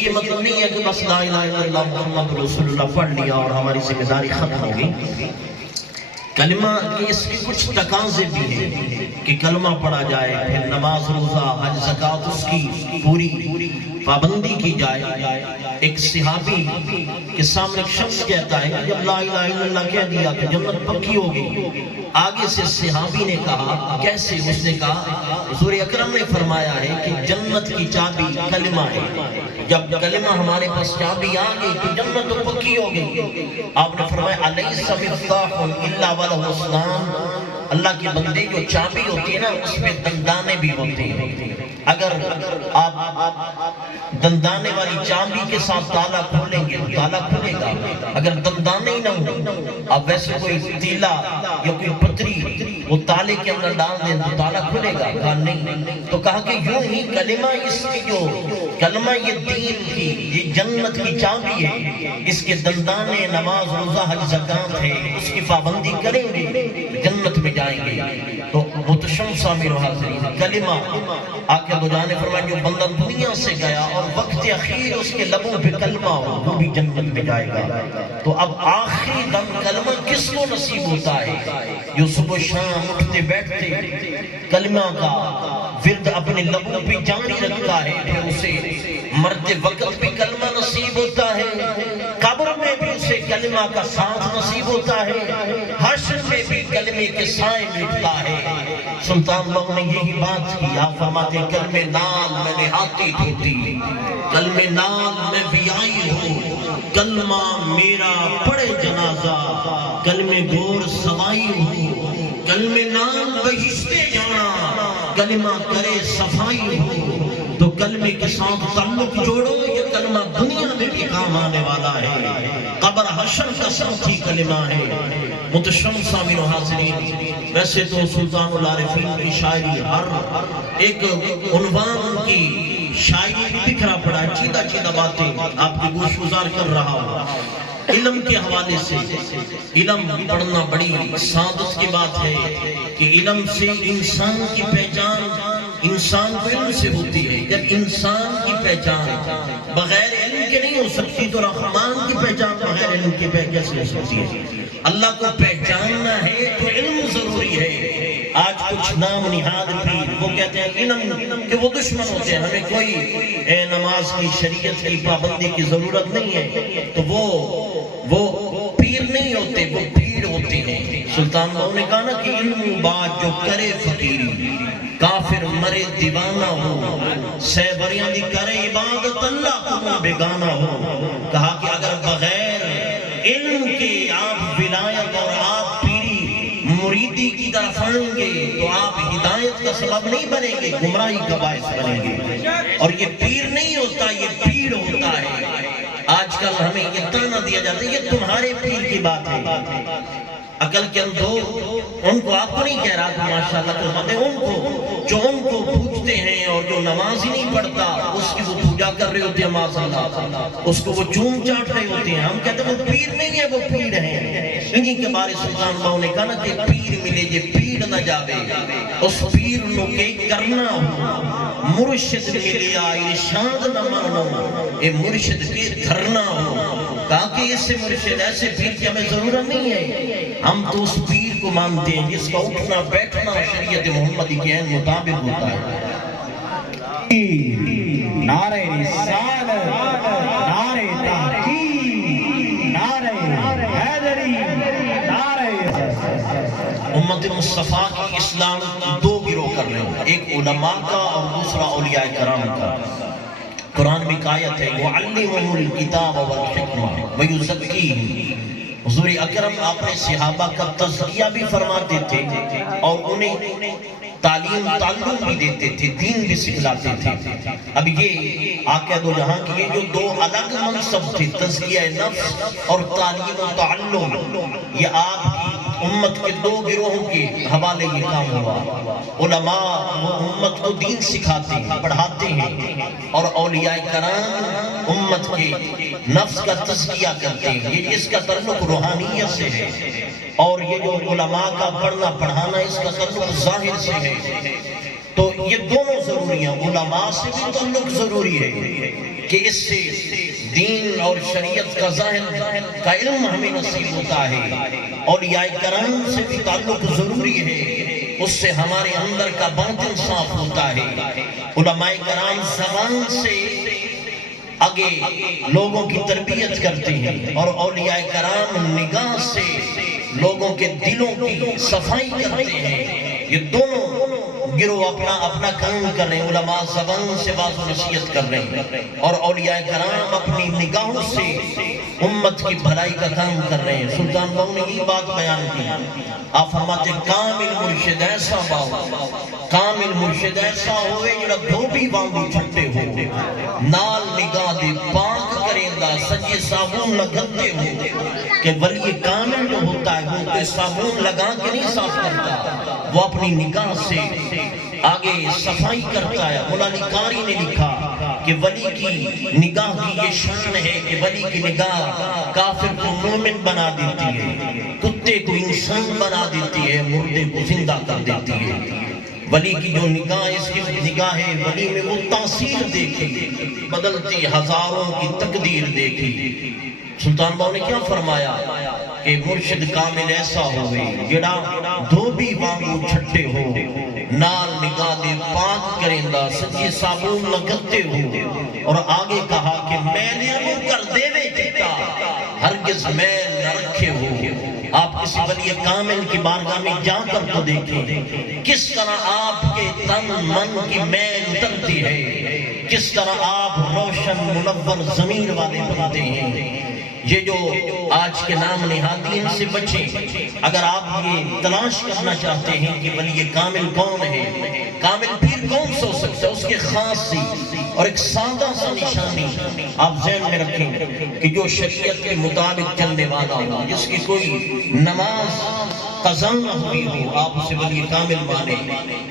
یہ مطلب نہیں ہے کہ بس لا الہ الا اللہ محمد رسول اللہ پڑھ لیا اور ہماری ذمہ داری ختم ہو گئی۔ کلمہ کے اس کے کچھ تقاضے بھی ہیں کہ کلمہ پڑھا جائے، پھر نماز روزہ حج زکوٰۃ اس کی پوری پابندی کی جائے۔ ایک صحابی کے سامنے ایک شخص کہتا ہے کہ جب لا الہ الا اللہ کہہ دیا تو جنت پکی ہوگی۔ آگے سے صحابی نے کہا کیسے؟ اس نے کہا حضور اکرم نے فرمایا ہے کہ جنت کی چابی کلمہ ہے، جب کلمہ ہمارے پاس چابی آ گئی تو جنت تو پکی ہو گئی۔ آپ نے فرمایا الیس مفتاح الا ولہ اسنان، اللہ کے بندے جو چابی ہوتی ہے نا اس میں دندانے بھی ہوتے ہیں، اگر آپ دندانے والی چابی کے ساتھ تالا کھولیں گے تو تالا کھلے گا، اگر دندانے ہی نہ ہوں آپ ویسے کوئی تیلا یا کوئی پتری وہ تالے کے اندر ڈال دیں تو تالا کھلے گا؟ کہا نہیں۔ تو کہا کہ یوں ہی کلمہ، اس کی جو کلمہ یہ دین کی یہ جنت کی چابی ہے، اس کے دندانے نماز روزہ حج زکوٰۃ ہے، اس کی پابندی کریں گے جنت میں جائیں گے۔ تو متشم سامر و حاضرین کلمہ آقا دو جہاں نے فرمایا جو بندہ دنیا سے گیا اور وقت اخیر اس کے لبوں پہ کلمہ ہو وہ بھی جنت میں جائے گا۔ تو اب آخری دم کلمہ کس کو نصیب ہوتا ہے؟ جو صبح شام اٹھتے بیٹھتے کلمہ کا ورد اپنے لبوں پہ جاری رکھتا ہے، پھر اسے مرتے وقت بھی کلمہ نصیب ہوتا ہے، قبر میں بھی اسے کلمہ کا ساتھ نصیب ہوتا ہے، حشر میں بھی کلمے کے سائے ملتا ہے۔ سلطان بہو نے یہی بات کی، آپ فرماتے ہیں کلمے نال میں نہاتی ٹوٹی، کلمے نال میں بھی آئی ہوں، کلمہ میرا پڑے جنازہ، کلمے گور سوائی ہوں، کلمے نال بہشتے جانا، کلمہ کرے صفائی ہوں۔ تو کلمے کے ساتھ تعلق جوڑو، یہ کلمہ دنیا میں بھی کام آنے والا ہے، قبر حشر کا ساتھی کلمہ ہے۔ متشم سامعین و حاضرین، ویسے تو سلطان العارفین کی شاعری ہر ایک عنوان کی شاعری بکھرا پڑا ہے، چیدہ چیدہ باتیں آپ کی گوش گزار کر رہا ہوں۔ علم کے حوالے سے علم پڑھنا بڑی سعادت کی بات ہے کہ علم سے انسان کی پہچان انسان کو علم سے ہوتی ہے۔ جب انسان کی پہچان بغیر علم کے نہیں ہو سکتی تو رحمان کی پہچان بغیر علم کے کیسے ہو سکتی ہے؟ اللہ کو پہچاننا ہے تو علم ضروری ہے۔ آج کچھ نام نہاد پیر وہ کہتے ہیں علم کہ وہ دشمن ہوتے ہیں، ہمیں کوئی نماز کی شریعت کی پابندی کی ضرورت نہیں ہے، تو وہ پیر نہیں ہوتے، وہ بھیڑ ہوتے ہیں۔ سلطان بہو نے کہا نا کہ علم بات جو کرے فقیری، کافر مرے دیوانہ ہو، سہبریاں دی کرے عبادت اللہ کو بیگانہ ہو۔ کہا کہ اگر بغیر علم کے آپ ولایت اور آپ پیری مریدی کی طرف آئیں گے تو آپ ہدایت کا سبب نہیں بنیں گے، گمراہی کا باعث بنیں گے۔ اور یہ پیر نہیں ہوتا، یہ پیڑ ہوتا ہے۔ آج کل ہمیں یہ تانا دیا جاتا ہے یہ تمہارے پیر کی بات ہے۔ عقل کے اندھو ان کو آپ کو نہیں کہہ رہا کہ ماشاءاللہ فرماتے ہیں ان کو جو ان کو پوجتے ہیں اور جو نماز ہی نہیں پڑھتا اس کی وہ پوجا کر رہے ہوتے ہیں، ماشاءاللہ اس کو وہ چوم چاٹ رہے ہوتے ہیں۔ ہم کہتے ہیں وہ پیر نہیں ہے، وہ پیڑ ہیں۔ انہی کے بارے سلطان بہو نے کہا نا کہ پیر ملے جے پیڑ نہ جاوے، اس پیر نو کے کرنا ہو، مرشد ملیا ارشاد نہ مانو، اے مرشد کے دھرنا ہو۔ کہا کہ اس سے مرشد ایسے پیر کی ہمیں ضرورت نہیں ہے، ہم تو اس پیر کو مانتے ہیں جس کا اٹھنا بیٹھنا شریعت محمدی کے عین مطابق ہوتا ہے۔ نعرہ رسالت، نعرہ تحقیق، نعرہ حیدری، نعرہ امت مصطفیٰ کی اسلام دو گروہ کر رہے ہیں، ایک علماء کا اور دوسرا اولیاء کرام کا۔ قرآن میں ایک آیت ہے وَعَلِّمُهُ الْكِتَابَ وَالْحِکْمَةَ وَيُزَكِّيهِمْ۔ حضور اکرم اپنے صحابہ کا تزکیہ بھی فرماتے تھے اور انہیں تعلیم تعلق بھی دیتے تھے، دین بھی سکھلاتے تھے۔ اب یہ آقا دو جہاں کی یہ جو دو الگ منصب تھے، تزکیہ نفس اور تعلیم و تعلم، یہ آپ کی امت کے دو گروہوں کے حوالے یہ کام ہوا۔ علماء وہ امت کو دین سکھاتے ہیں، پڑھاتے ہیں، اور اولیاء کرام امت کے نفس کا تزکیہ کرتے ہیں۔ یہ اس کا تعلق روحانیت سے ہے، اور یہ جو علماء کا پڑھنا پڑھانا اس کا تعلق ظاہر سے ہے۔ تو یہ دونوں ضروری ہیں، علماء سے بھی تعلق ضروری ہے، کہ اس سے دین اور شریعت کا ظاہر کا علم ہمیں نصیب ہوتا ہے. اولیاء کرام سے بھی تعلق ضروری ہے، اس سے ہمارے اندر کا باطن صاف ہوتا ہے. علماء کرام زبان سے آگے لوگوں کی تربیت کرتے ہیں، اور اولیاء کرام نگاہ سے لوگوں کے دلوں کی صفائی کرتے ہیں. یہ دونوں گروہ اپنا کام کر رہے ہیں. علماء زبان سے باز و نصیحت کر رہے ہیں، اور اولیاء کرام اپنی نگاہوں سے امت کی بھلائی کا کام کر رہے ہیں. سلطان باؤ نے یہ بات بیان کی. آپ فرماتے کامل مرشد ایسا باؤ، کامل مرشد ایسا ہوئے جڑا دھوبی وانگو چھٹے ہو، نال نگاہ دے پاک کریں دا سجے صابون لگتے ہو. کہ ولی کامل جو ہوتا ہے وہ کوئی صابون لگا کے نہیں صاف کرتا، وہ اپنی نگاہ سے آگے صفائی کرتا ہے. مولانا قاری نے لکھا کہ ولی کی نگاہ کی یہ شان ہے کہ ولی کی نگاہ کافر کو مومن بنا دیتی ہے، کتے کو انسان بنا دیتی ہے، مردے کو زندہ کر دیتی ہے. ولی کی جو نگاہ، اس کی نگاہ ہے ولی میں وہ تاثیر دیکھی، بدلتی ہزاروں کی تقدیر دیکھی. سلطان باؤ نے کیا فرمایا کہ مرشد کامل ایسا ہوئے جڑا دھوبی وانگو چھٹے ہو، نال نگاہ دے پاک کرندہ سجی صابون لگتے ہو. اور آگے کہا کہ میں نے وہ کر دے وے جتا ہرگز میں نہ رکھے ہو. آپ کسی ولی کامل کی بارگاہ میں جا کر تو دیکھیں کس طرح آپ کے تن من کی میل اترتی ہے، کس طرح آپ روشن منور ضمیر والے بنتے ہیں. یہ جو آج کے نام نہادی ان سے بچیں. اگر آپ یہ تلاش کرنا چاہتے ہیں کہ ولی کامل کون ہے، کامل پیر کون سو سکتا ہے، اس کے خاص سی اور ایک سادہ سا نشانی آپ ذہن میں رکھیں کہ جو شریعت کے مطابق چلنے والا ہو، جس کی کوئی نماز قضا نہ ہوئی ہو، آپ اسے ولی کامل مانے.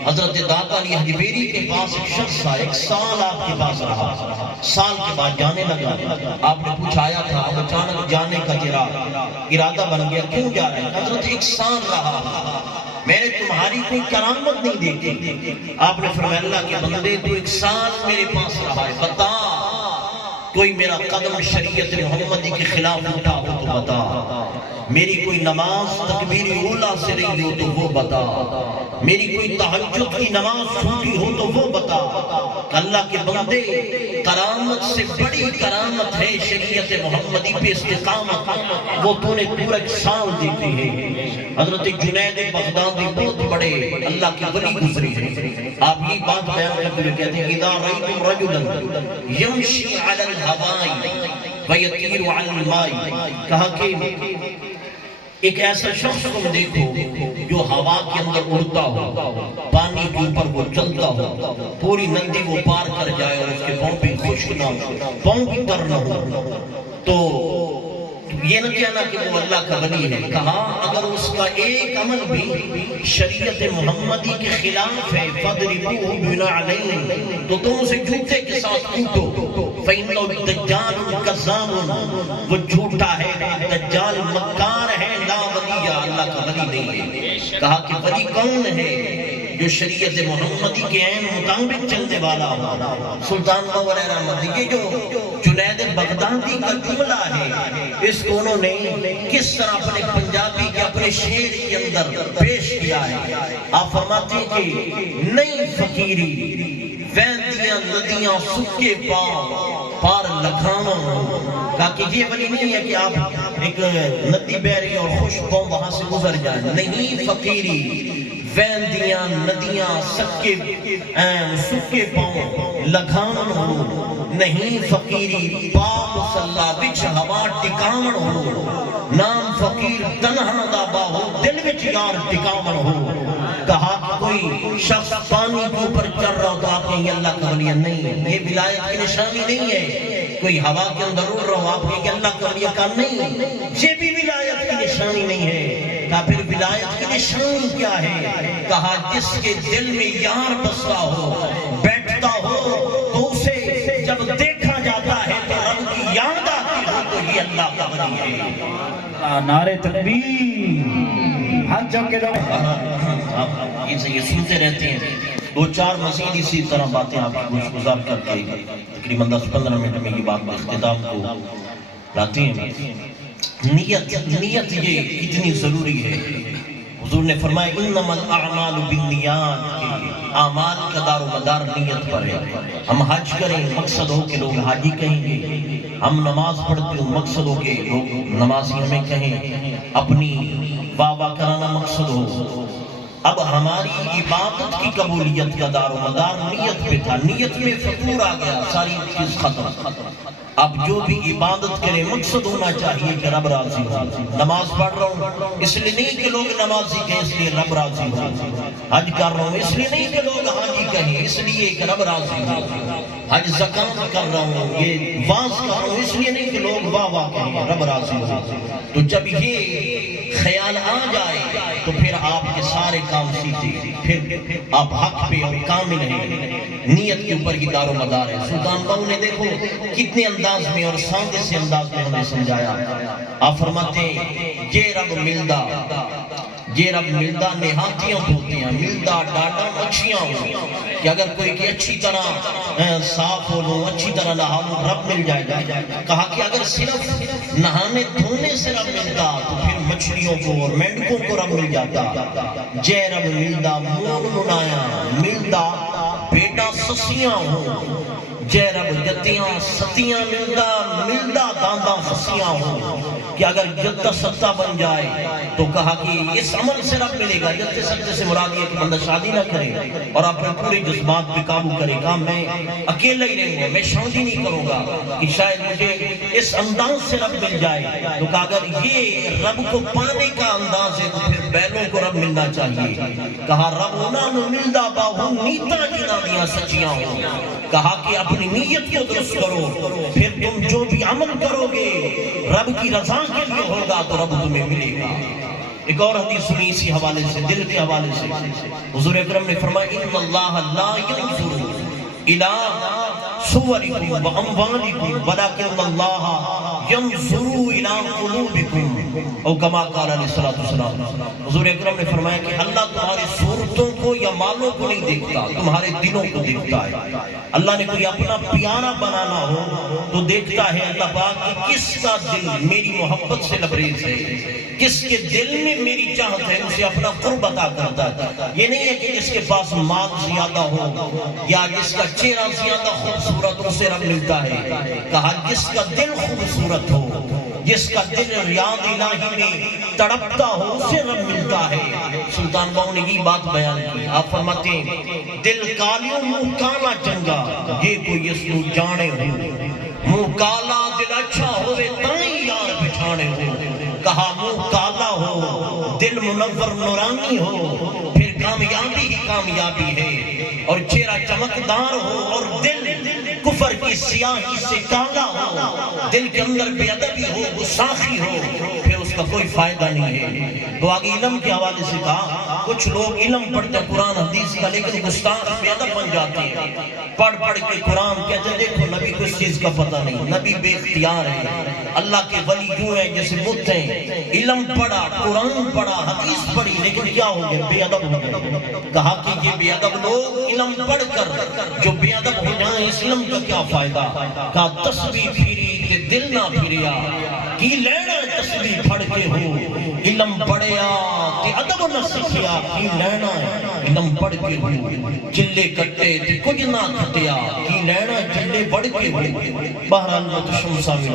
حضرت داتا علی حجبیری کے پاس ایک شخص تھا، ایک سال آپ کے پاس رہا، سال کے بعد جانے لگا. آپ نے پوچھایا تھا، اب اچانک جانے کا ارادہ بن گیا، کیوں جا رہے ہیں؟ حضرت ایک سال رہا، میں نے تمہاری کوئی کرامت نہیں دیکھی. آپ نے فرمایا اللہ کے بندے تو ایک سال میرے پاس رہا ہے، بتا کوئی میرا قدم شریعت محمدی کے خلاف اٹھا ہو تو بتا، میری کوئی نماز تکبیر اولا سے نہیں ہو تو وہ بتا، میری کوئی تہجد کی نماز چھوٹی ہو تو وہ بتا. اللہ کے بندے کرامت سے بڑی کرامت ہے شریعت محمدی پہ استقامت، وہ تو نے پورا ایک سال دیتے ہیں. حضرت جنید بغدادی بہت بڑے اللہ کے ولی گزری ہیں. آپ یہ بات بیان کرتے ہوئے کہتے ہیں اذا رأیتم رجلا یمشی علی الہوائی ویطیر علی المائی، کہا کہ ایک ایسا شخص تم دیکھو جو ہوا کے اندر اڑتا ہو، پانی کے اوپر وہ چلتا ہو، پوری ندی وہ پار کر جائے اور اس کے پاؤں بھی خشک نہ ہو، پاؤں بھی تر نہ ہو، تو یہ نہ کہنا کہ وہ اللہ کا ولی ہے. کہا اگر اس کا ایک عمل بھی شریعت محمدی کے خلاف ہے فَضْرِبُوهُ بِنَعْلَيْهِ، تو تم اسے جوتے کے ساتھ کوٹو. فَإِنَّهُ الدَّجَّالُ كَذَّابٌ، وہ جھوٹا ہے، دجال مکار ہے، لا ولی، اللہ کا ولی نہیں ہے. کہا کہ ولی کون ہے؟ جو شریعت محمدی کے عین مطابق چلنے والا ہو. سلطان باؤ علیہ رحمت، یہ جو جنید بغدادی کا جملہ ہے، اس کو انہوں نے کس طرح اپنے پنجابی کے اپنے شعر کے اندر پیش کیا ہے. آپ فرماتے ہیں کہ نئی فقیری ویندیاں ندیاں سکے پاؤں پار لکھاواں. کہا کہ یہ ولی نہیں ہے کہ آپ ایک ندی بہ رہی اور خوش پاؤں وہاں سے گزر جائیں. نہیں فقیری ویندیاں ندیاں سکے پاؤں لگاون ہو، نہیں فقیری پا مسلح وچ ہوا ٹکاون ہو، نام فقیر تنہا دا باہو دل وچ یار ٹکاون ہو. کہا کوئی شخص پانی کے اوپر چل رہا ہو تو آپ کہیں اللہ کا ولی نہیں، یہ ولایت کی نشانی نہیں ہے. کوئی ہوا کے اندر اڑ رہا ہو آپ کہیں اللہ کا ولی کا نہیں، یہ بھی ولایت کی نشانی نہیں ہے. کہا پھر ولایت کی نشانی کیا ہے؟ کہا جس کے دل میں یار بستا ہو، بیٹھتا ہو تو اسے جب دیکھا جاتا ہے تو رب کی یاد آتی ہو تو یہ اللہ کا ولی ہے. نعرہ تکبیر، ہاتھ جم کے دو. یہ سنتے رہتے ہیں. دو چار مزید اسی طرح باتیں آپ کو گزار کر کے تقریباً 10-15 منٹ میں یہ بات اختتام کو لاتے ہیں. نیت یہ کتنی ضروری ہے. حضور نے فرمایا انما الاعمال بالنیات کہ اعمال کا دار و مدار نیت پر ہے. ہم حج کریں مقصد ہو کہ لوگ حاجی کہیں گے، ہم نماز پڑھتے ہو مقصد ہو کہ لوگ نمازی ہمیں کہیں، اپنی واہ واہ کرانا مقصد ہو. اب ہماری عبادت کی قبولیت کا دار و مدار نیت پہ تھا. نیت میں فطور آ گیا، ساری چیز ختم. اب جو بھی عبادت کرے مقصد ہونا چاہیے کہ رب راضی ہو. نماز پڑھ رہا ہوں اس لیے نہیں کہ لوگ نمازی کہیں اس لیے رب راضی ہو. حج کر رہا ہوں اس لیے نہیں کہ لوگ حاجی کہیں اس لیے کہ رب راضی ہو. حج زکات کر رہا ہوں، یہ واز کر رہا ہوں اس لیے نہیں کہ لوگ واہ واہ کہیں رب راضی ہو. تو جب یہ خیال آ جائے تو پھر آپ کے سارے کام سیدھے، پھر آپ حق پہ اور کامل ہیں. نیت کے اوپر کی دار و مدار ہے. سلطان باہو نے دیکھو کتنے انداز میں اور سادے سے انداز میں ہمیں سمجھایا. آپ فرماتے ہیں یہ رب ملدا، یہ رب ملدا نہاتیاں ہوتے ہیں، ملدا ڈاٹا اچھیاں ہوں کہ اگر کوئی کی اچھی طرح صاف ہو لوں، اچھی طرح نہا لوں رب مل جائے گا. کہا کہ اگر صرف نہانے دھونے سے رب ملتا تو پھر مچھلیوں کو اور مینڈکوں کو رب مل جاتا. جے رب ملدا مون منایا ملدا بیٹا سسیاں ہوں. جے رب جتیاں ستیاں ملدا دانداں فسیاں ہوں کہ اگر جتہ ستہ بن جائے تو کہا کہ اس عمل سے رب ملے گا. جتنے سکتے سے مراد یہ کہ بندہ شادی نہ کرے اور اپنے پورے جذبات پہ قابو کرے. کہا میں اکیلا ہی رہوں گا، میں شادی نہیں کروں گا کہ شاید مجھے اس انداز سے رب مل جائے. تو کہا اگر یہ رب کو پانے کا انداز ہے تو پھر بیلوں کو رب ملنا چاہیے. کہا رب انہاں نو ملدا باہوں نیتا جنہاں دیاں سچیاں ہوں. کہا کہ اپنی نیت کو درست کرو، پھر تم جو بھی عمل کرو گے رب کی رضا کے لیے ہوگا تو رب تمہیں ملے گا. ایک اور حدیث سنی اسی حوالے سے، دل کے حوالے سے. حضور اکرم نے فرمایا ان اللہ لا ينظر الى صورکم و اموالکم ولکن اللہ ينظر الى قلوبکم او کما قال علیہ الصلوۃ والسلام. حضور اکرم نے فرمایا کہ اللہ تمہاری صورتوں کو یا مالوں کو نہیں دیکھتا، تمہارے دلوں کو دیکھتا ہے. اللہ نے کوئی اپنا پیارا بنانا ہو تو دیکھتا ہے اللہ پاک کہ کس کا دل میری محبت سے لبریز ہے، کس کے دل میں میری چاہت ہے، اسے اپنا قرب عطا کرتا ہے. یہ نہیں ہے کہ جس کے پاس مال زیادہ ہو یا جس کا چہرہ زیادہ خوبصورت اسے رب ملتا ہے. کہا جس کا دل خوبصورت ہو، جس کا دل ریاض الہی میں تڑپتا ہو اسے رب ملتا ہے. سلطان باہو نے یہ بات بیان کی. آپ فرماتے ہیں دل کالیوں منہ کالا چنگا یہ کوئی اس کو جانے ہو. منہ کالا دل اچھا ہوئے تائیں یار بچھانے ہو. کہا منہ کالا ہو دل منور نورانی ہو پھر کامیابی ہی کامیابی ہے. اور چہرہ چمکدار ہو اور دل کفر کی سیاہی سے کالا ہو، دل کے اندر بے ادبی ہو، گستاخی ہو، پھر اس کا کوئی فائدہ نہیں ہے. تو آگے علم کے حوالے سے کہا کچھ لوگ علم پڑھتے ہیں قرآن حدیث کا لیکن گستاخ بے ادب بن جاتے ہیں. پڑھ کے قرآن کہتے ہیں دیکھو نبی کو اس چیز کا پتہ نہیں، نبی بے اختیار ہے. اللہ کے ولی یوں ہیں جیسے بت ہیں. علم پڑھا، قرآن پڑھا، حدیث پڑھی لیکن کیا ہو گئے؟ بے ادب ہو گئے. کہا کہ یہ بے ادب لوگ علم پڑھ کر جو بے ادب ہو جائیں اس علم کا کیا فائدہ؟ کہا تسبیح پھیری تے دل نہ پھریا کی لینا تسبیح پڑھ کے ہو. علم پڑھیا تے ادب نہ سکھیا کی لینا علم پڑھ کے ہو. چلے کٹے تے کچھ نہ کھٹیا کی لینا چلے پڑھ کے ہو. بہرحال متشم سامنے